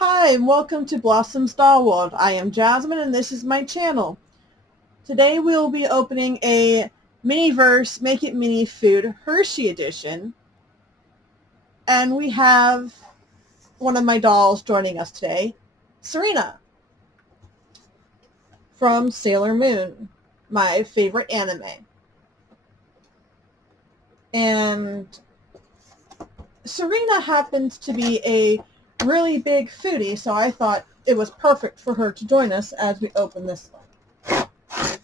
Hi, and welcome to Blossom's Doll World. I am Jasmine, and this is my channel. Today we will be opening a Miniverse Make It Mini Food Hershey edition. And we have one of my dolls joining us today, Serena, from Sailor Moon, my favorite anime. And Serena happens to be a really big foodie, so I thought it was perfect for her to join us as we open this one.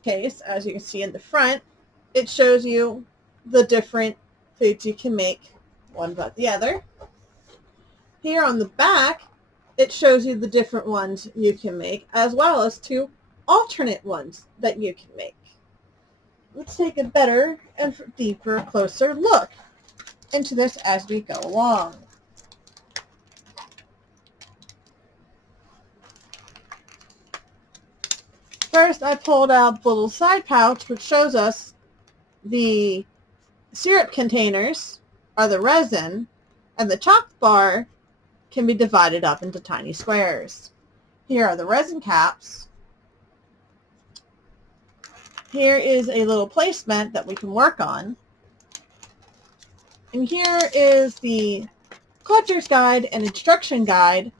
Case, as you can see in the front, it shows you the different foods you can make one but the other. Here on the back, it shows you the different ones you can make, as well as two alternate ones that you can make. Let's take a better and deeper, closer look into this as we go along. First, I pulled out the little side pouch, which shows us the syrup containers are the resin, and the chocolate bar can be divided up into tiny squares. Here are the resin caps. Here is a little placement that we can work on. And here is the collector's guide and instruction guide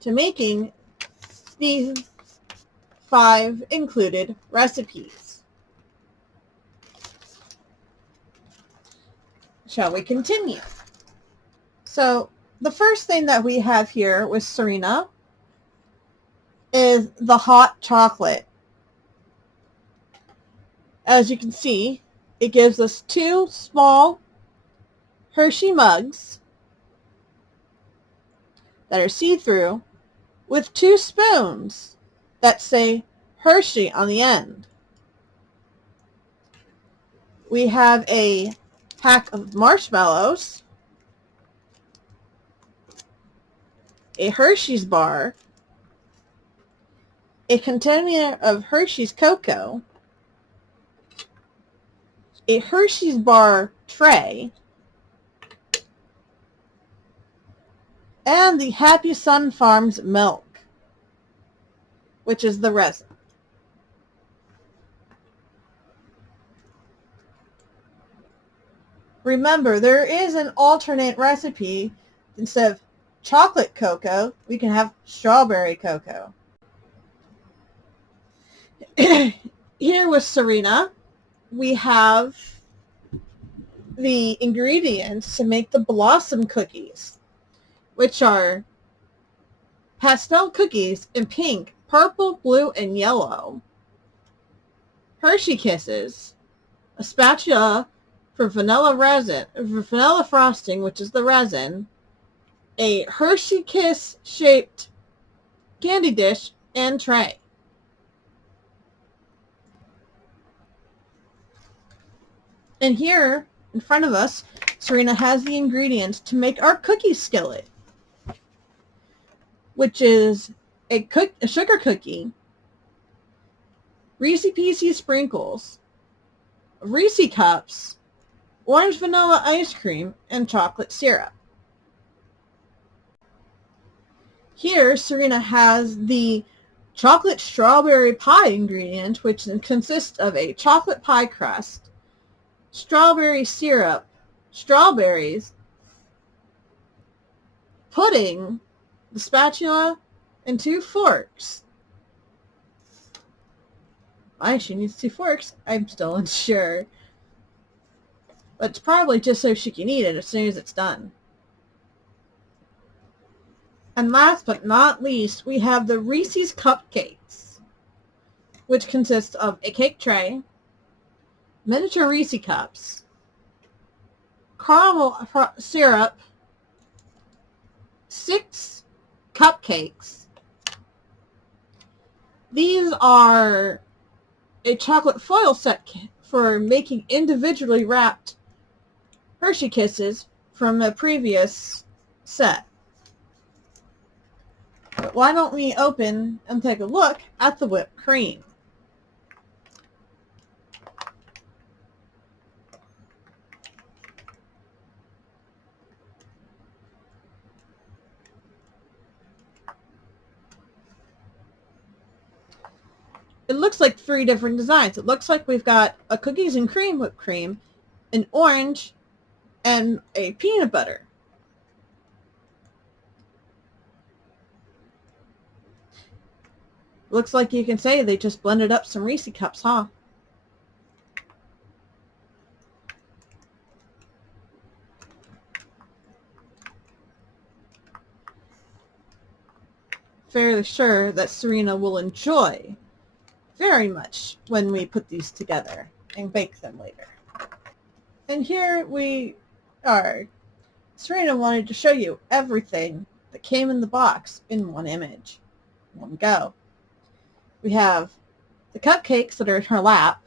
to making these 5 included recipes. Shall we continue? So the first thing that we have here with Serena is the hot chocolate. As you can see, it gives us 2 small Hershey mugs that are see-through with 2 spoons that say Hershey on the end. We have a pack of marshmallows, a Hershey's bar, a container of Hershey's cocoa, a Hershey's bar tray, and the Happy Sun Farms milk, which is the resin. Remember, there is an alternate recipe. Instead of chocolate cocoa, we can have strawberry cocoa. Here with Serena, we have the ingredients to make the Blossom cookies, which are pastel cookies in pink, purple, blue, and yellow, Hershey Kisses, a spatula for vanilla frosting, which is the resin, a Hershey Kiss shaped candy dish and tray. And here in front of us, Serena has the ingredients to make our cookie skillet, which is a sugar cookie, Reese Pieces sprinkles, Reese cups, orange vanilla ice cream, and chocolate syrup. Here, Serena has the chocolate strawberry pie ingredient, which consists of a chocolate pie crust, strawberry syrup, strawberries, pudding, the spatula, and 2 forks. Why she needs 2 forks, I'm still unsure. But it's probably just so she can eat it as soon as it's done. And last but not least, we have the Reese's Cupcakes, which consists of a cake tray, miniature Reese cups, caramel syrup, 6 cupcakes. These are a chocolate foil set for making individually wrapped Hershey Kisses from a previous set. But why don't we open and take a look at the whipped cream? it looks like 3 different designs. It looks like we've got a cookies and cream whipped cream, an orange, and a peanut butter. Looks like you can say they just blended up some Reese cups, huh? Fairly sure that Serena will enjoy very much when we put these together and bake them later. And here we are. Serena wanted to show you everything that came in the box in one image, one go. We have the cupcakes that are in her lap,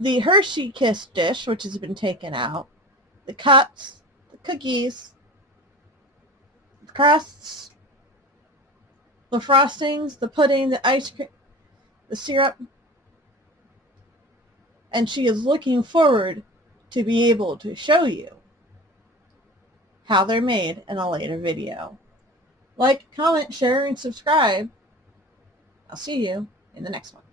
the Hershey Kiss dish, which has been taken out, the cups, the cookies, the crusts, the frostings, the pudding, the ice cream, the syrup, and she is looking forward to be able to show you how they're made in a later video. Like, comment, share, and subscribe. I'll see you in the next one.